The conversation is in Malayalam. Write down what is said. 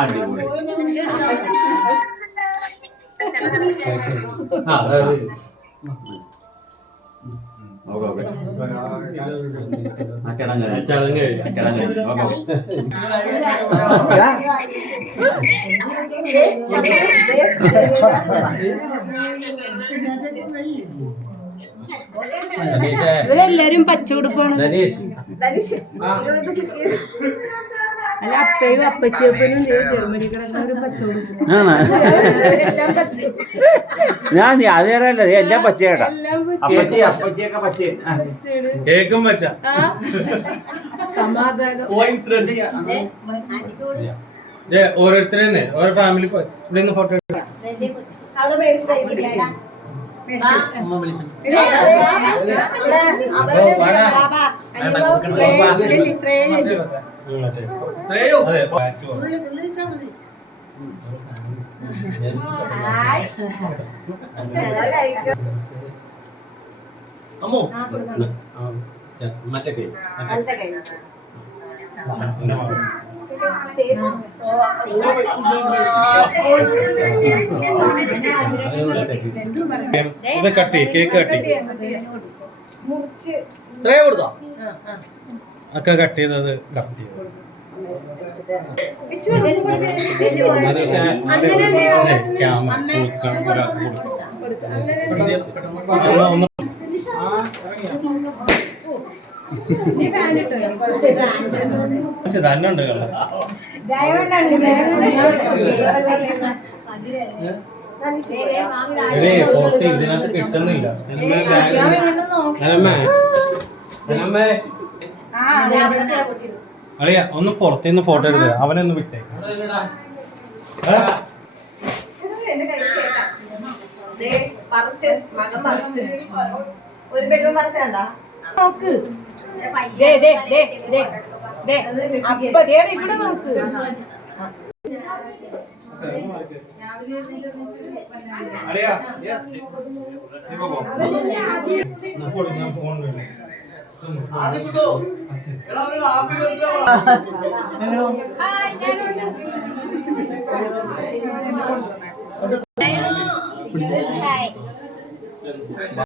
അടിപൊളി. ഇവരെല്ലാരും പച്ചയുടുപ്പാണ്. അല്ല അപ്പയും അപ്പച്ചേപ്പനും ജർമ്മനി കിടന്നവരും പച്ചയുടുപ്പ്. ഞാൻ അതേറല്ല എല്ലാം പച്ചയാട്ടാ. അപ്പച്ചിയൊക്കെ പച്ച. കേക്കും പച്ച. സമാധാനം. ഓരോരുത്തരെ ഓരോ ഫാമിലി ഇവിടെ ഫോട്ടോ മറ്റേ ഇത് കട്ടി കേക്ക് കട്ടി ഒക്കെ കട്ട് ചെയ്തത് കട്ട് ചെയ്തു. തന്നെ ഉണ്ട് കളർ. പുറത്ത് ഇതിനകത്ത് കിട്ടുന്നില്ല. അളിയ ഒന്ന് പുറത്തുനിന്ന് ഫോട്ടോ എടുക്കുക. അവനൊന്ന് വിട്ടേ. ഒരു ബെഡ്റൂം പറിച്ചണ്ട നോക്ക്. ഇവിടെ നോക്ക്. ഞാനുണ്ട്.